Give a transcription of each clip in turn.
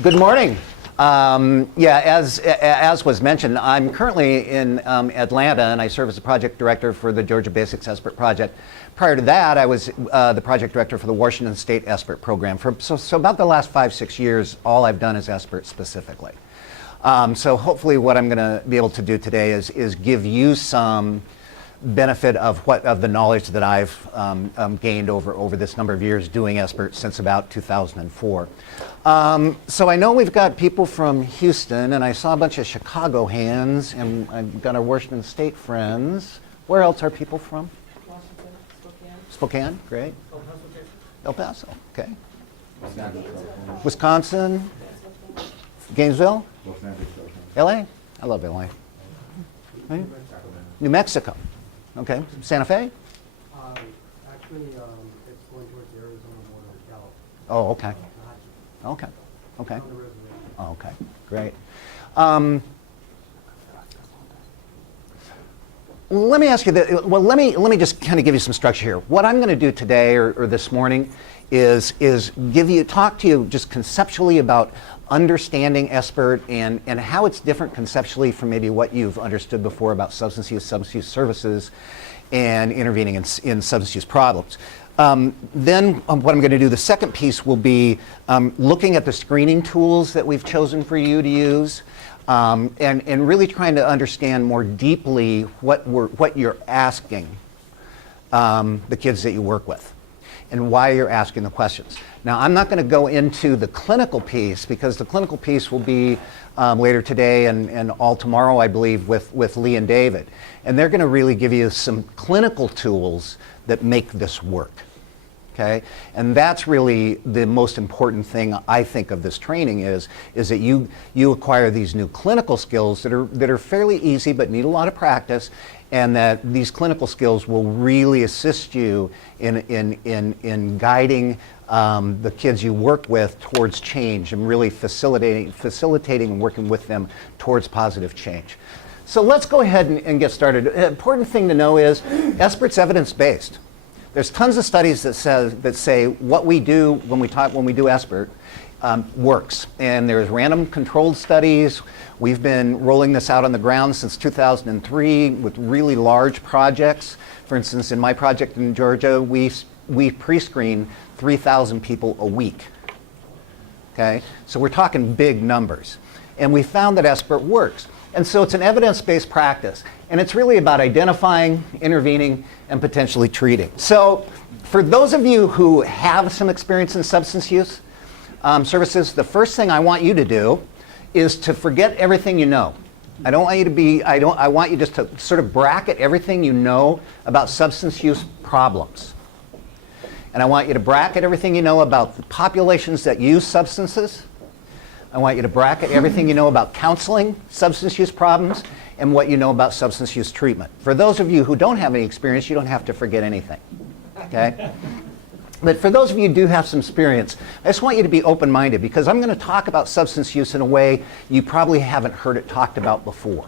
Good morning. Yeah, as was mentioned, I'm currently in Atlanta, and I serve as the project director for the Georgia Basics SBIRT project. Prior to that, I was the project director for the Washington State SBIRT program. So about the last 5-6 years, all I've done is SBIRT specifically. So hopefully what I'm going to be able to do today is give you some benefit of the knowledge that I've gained over this number of years doing SBIRT since about 2004. So I know we've got people from Houston, and I saw a bunch of Chicago hands, and I've got our Washington State friends. Where else are people from? Washington, Spokane. Spokane, great. El Paso, okay. Wisconsin, Gainesville, LA. I love LA. Right? New Mexico. Okay. Santa Fe? Actually, it's going towards the Arizona border with California. Oh, okay. Okay. Okay. On the reservation. Oh, okay. Great. Let me ask you that. Well, let me just kind of give you some structure here. What I'm going to do today or this morning is talk to you just conceptually about understanding SBIRT and how it's different conceptually from maybe what you've understood before about substance use services, and intervening in substance use problems. Then what I'm going to do, the second piece will be looking at the screening tools that we've chosen for you to use, and really trying to understand more deeply what you're asking the kids that you work with, and why you're asking the questions. Now, I'm not going to go into the clinical piece, because the clinical piece will be later today and all tomorrow, I believe, with Lee and David. And they're going to really give you some clinical tools that make this work. Okay? And that's really the most important thing I think of this training is that you acquire these new clinical skills that are fairly easy but need a lot of practice, and that these clinical skills will really assist you in guiding the kids you work with towards change, and really facilitating and working with them towards positive change. So let's go ahead and get started. An important thing to know is SBIRT's evidence-based. There's tons of studies that say what we do when we do SBIRT works, and there's random controlled studies. We've been rolling this out on the ground since 2003 with really large projects. For instance, in my project in Georgia, we pre-screen 3,000 people a week. Okay, so we're talking big numbers, and we found that SBIRT works. And so it's an evidence-based practice, and it's really about identifying, intervening, and potentially treating. So for those of you who have some experience in substance use services, the first thing I want you to do is to forget everything you know. I want you just to sort of bracket everything you know about substance use problems. And I want you to bracket everything you know about the populations that use substances. I want you to bracket everything you know about counseling substance use problems, and what you know about substance use treatment. For those of you who don't have any experience, you don't have to forget anything. Okay? But for those of you who do have some experience, I just want you to be open-minded, because I'm going to talk about substance use in a way you probably haven't heard it talked about before.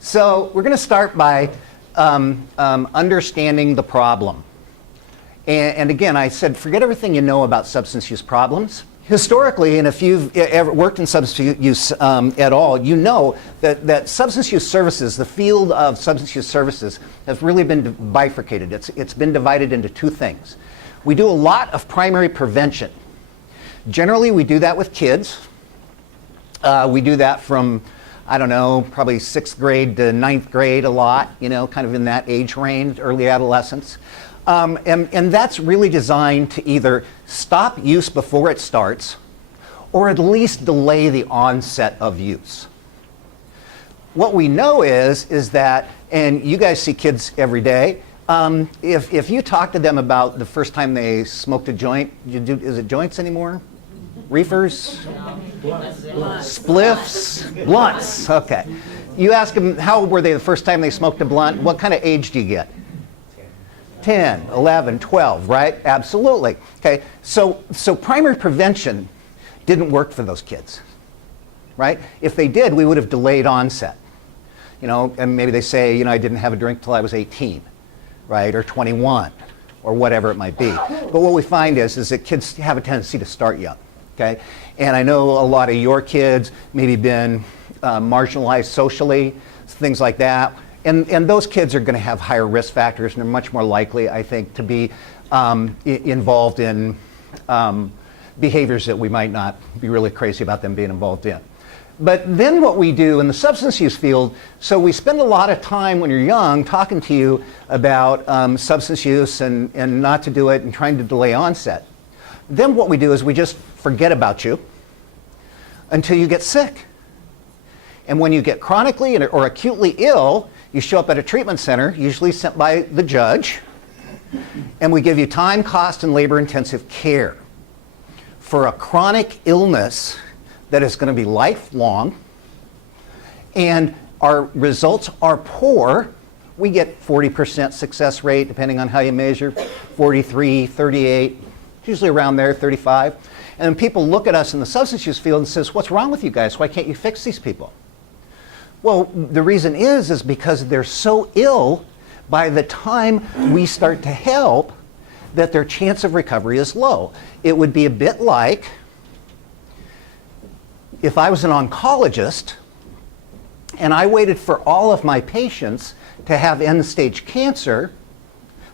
So we're going to start by understanding the problem. And again, I said forget everything you know about substance use problems. Historically, and if you've ever worked in substance use at all, you know that substance use services, the field of substance use services, has really been bifurcated. It's been divided into two things. We do a lot of primary prevention. Generally, we do that with kids. We do that from, I don't know, probably 6th grade to 9th grade a lot, kind of in that age range, early adolescence. And that's really designed to either stop use before it starts, or at least delay the onset of use. What we know is that, and you guys see kids every day, if you talk to them about the first time they smoked a joint, is it joints anymore? Reefers? Spliffs? Blunts. Okay. You ask them how old were they the first time they smoked a blunt, what kind of age do you get? 10, 11, 12, right? Absolutely. Okay, so primary prevention didn't work for those kids, right? If they did, we would have delayed onset. And maybe they say, I didn't have a drink till I was 18, right? Or 21, or whatever it might be. But what we find is that kids have a tendency to start young. okay? And I know a lot of your kids maybe been marginalized socially, things like that. And those kids are going to have higher risk factors and they're much more likely, I think, to be involved in behaviors that we might not be really crazy about them being involved in. But then what we do in the substance use field, so we spend a lot of time when you're young talking to you about substance use and not to do it and trying to delay onset. Then what we do is we just forget about you until you get sick. And when you get chronically or acutely ill, you show up at a treatment center, usually sent by the judge, and we give you time, cost, and labor-intensive care for a chronic illness that is going to be lifelong, and our results are poor. We get 40% success rate, depending on how you measure, 43, 38, usually around there, 35. And then people look at us in the substance use field and says, what's wrong with you guys? Why can't you fix these people? Well, the reason is because they're so ill by the time we start to help that their chance of recovery is low. It would be a bit like if I was an oncologist and I waited for all of my patients to have end-stage cancer,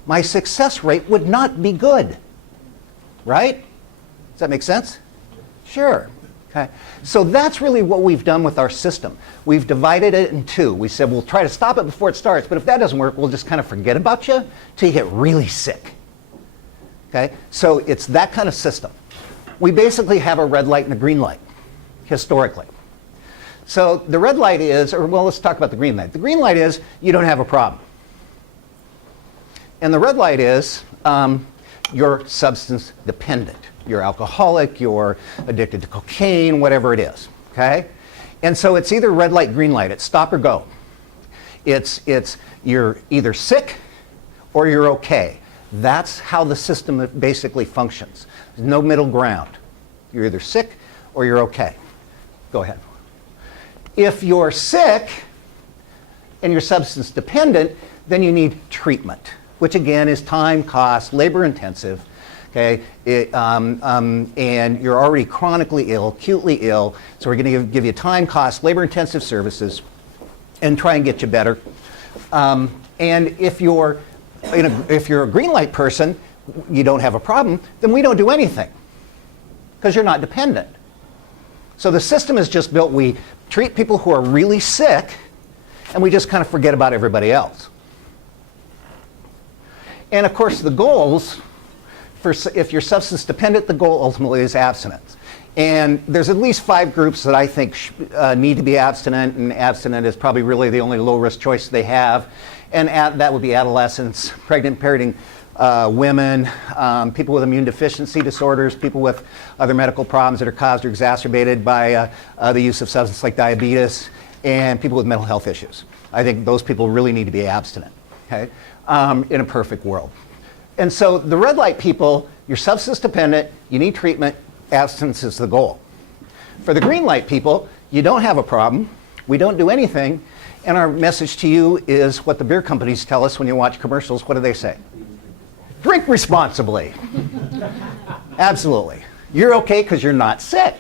my success rate would not be good, right? Does that make sense? Sure. Okay. So that's really what we've done with our system. We've divided it in two. We said we'll try to stop it before it starts, but if that doesn't work, we'll just kind of forget about you till you get really sick. Okay? So it's that kind of system. We basically have a red light and a green light, historically. So the red light is, or well, let's talk about the green light. The green light is you don't have a problem. And the red light is you're substance dependent. You're alcoholic, you're addicted to cocaine, whatever it is, okay? And so it's either red light, green light. It's stop or go. It's you're either sick or you're okay. That's how the system basically functions. There's no middle ground. You're either sick or you're okay. Go ahead. If you're sick and you're substance dependent, then you need treatment, which again is time, cost, labor intensive. Okay, and you're already chronically ill, acutely ill, so we're going to give you time, cost, labor-intensive services, and try and get you better. And if you're a green light person, you don't have a problem, then we don't do anything because you're not dependent. So the system is just built. We treat people who are really sick, and we just kind of forget about everybody else. And of course, the goals. If you're substance dependent, the goal ultimately is abstinence. And there's at least 5 groups that I think need to be abstinent, and abstinent is probably really the only low-risk choice they have. And that would be adolescents, pregnant parenting women, people with immune deficiency disorders, people with other medical problems that are caused or exacerbated by the use of substances like diabetes, and people with mental health issues. I think those people really need to be abstinent, okay, in a perfect world. And so the red light people, you're substance dependent, you need treatment, abstinence is the goal. For the green light people, you don't have a problem, we don't do anything, and our message to you is what the beer companies tell us when you watch commercials. What do they say? Drink responsibly. Absolutely. You're okay because you're not sick,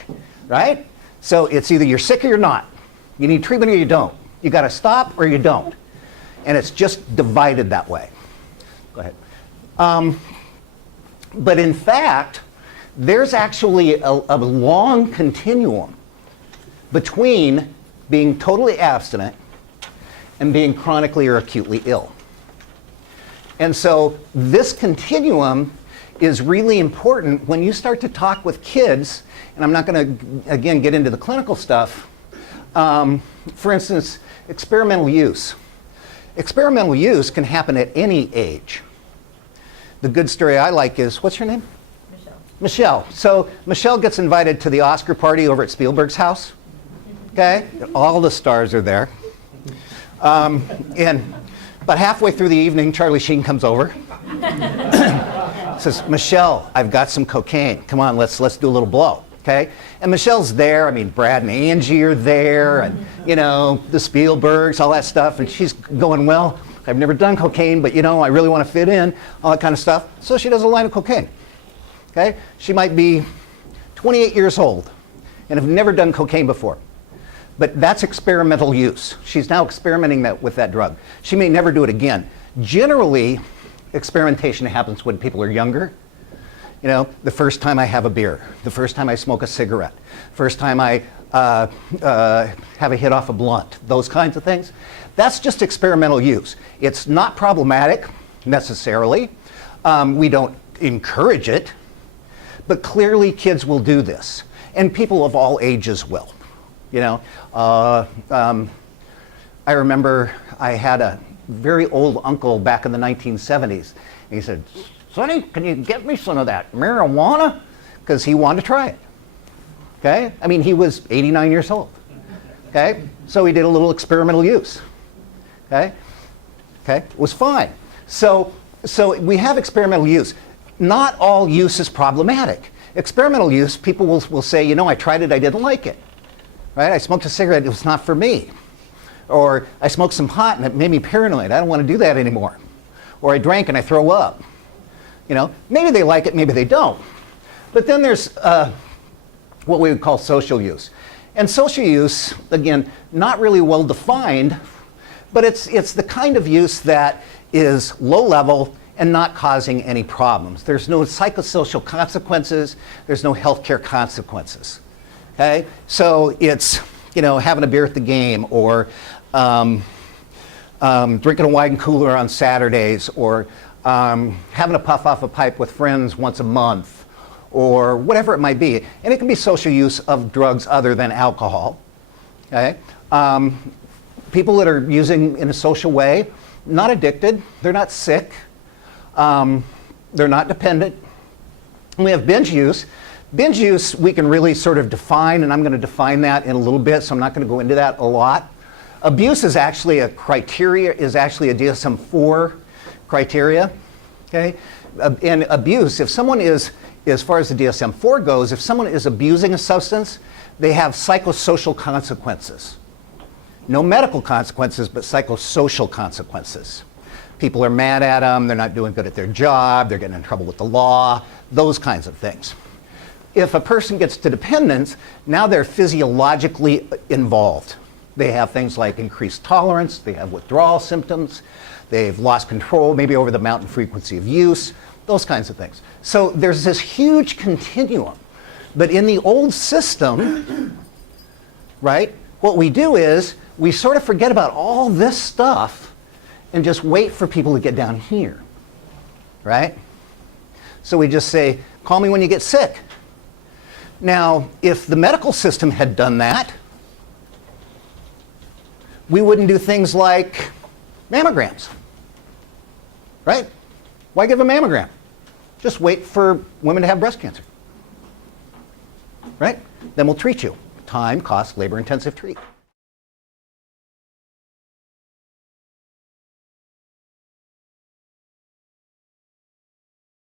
right? So it's either you're sick or you're not. You need treatment or you don't. You got to stop or you don't. And it's just divided that way. Go ahead. But in fact, there's actually a long continuum between being totally abstinent and being chronically or acutely ill. And so this continuum is really important when you start to talk with kids, and I'm not going to, again, get into the clinical stuff. For instance, experimental use. Experimental use can happen at any age. The good story I like is, what's your name? Michelle. Michelle. So Michelle gets invited to the Oscar party over at Spielberg's house. Okay? All the stars are there. And about halfway through the evening, Charlie Sheen comes over. Says, Michelle, I've got some cocaine. Come on, let's do a little blow. Okay? And Michelle's there. I mean, Brad and Angie are there, and you know, the Spielbergs, all that stuff. And she's going, well, I've never done cocaine, but you know, I really want to fit in, all that kind of stuff. So she does a line of cocaine. Okay? She might be 28 years old, and have never done cocaine before. But that's experimental use. She's now experimenting with that drug. She may never do it again. Generally, experimentation happens when people are younger. You know, the first time I have a beer, the first time I smoke a cigarette, first time I have a hit off a blunt, those kinds of things. That's just experimental use. It's not problematic necessarily. We don't encourage it, but clearly kids will do this, and people of all ages will. You know, I remember I had a very old uncle back in the 1970s, and he said, "Sonny, can you get me some of that marijuana?" Because he wanted to try it. Okay? I mean, he was 89 years old. Okay? So he did a little experimental use. Okay? Okay? It was fine. So we have experimental use. Not all use is problematic. Experimental use, people will say, you know, I tried it, I didn't like it. Right? I smoked a cigarette, it was not for me. Or I smoked some pot and it made me paranoid. I don't want to do that anymore. Or I drank and I throw up. You know, maybe they like it, maybe they don't. But then there's what we would call social use. And social use, again, not really well defined, but it's the kind of use that is low level and not causing any problems. There's no psychosocial consequences, there's no healthcare consequences. Okay? So it's, you know, having a beer at the game, or drinking a wine cooler on Saturdays, or having a puff off a pipe with friends once a month, or whatever it might be. And it can be social use of drugs other than alcohol. Okay? People that are using in a social way, not addicted, they're not sick, they're not dependent. And we have binge use. Binge use we can really sort of define, and I'm going to define that in a little bit, so I'm not going to go into that a lot. Abuse is actually a criteria, is actually a DSM-4 criteria. Okay? And abuse, if someone is, as far as the DSM-4 goes, if someone is abusing a substance, they have psychosocial consequences. No medical consequences, but psychosocial consequences. People are mad at them, they're not doing good at their job, they're getting in trouble with the law, those kinds of things. If a person gets to dependence, now they're physiologically involved. They have things like increased tolerance, they have withdrawal symptoms, they've lost control maybe over the amount and frequency of use, those kinds of things. So there's this huge continuum. But in the old system, right, what we do is we sort of forget about all this stuff and just wait for people to get down here, right? So we just say, call me when you get sick. Now, if the medical system had done that, we wouldn't do things like mammograms, right? Why give a mammogram? Just wait for women to have breast cancer, right? Then we'll treat you. Time, cost, labor-intensive treatment.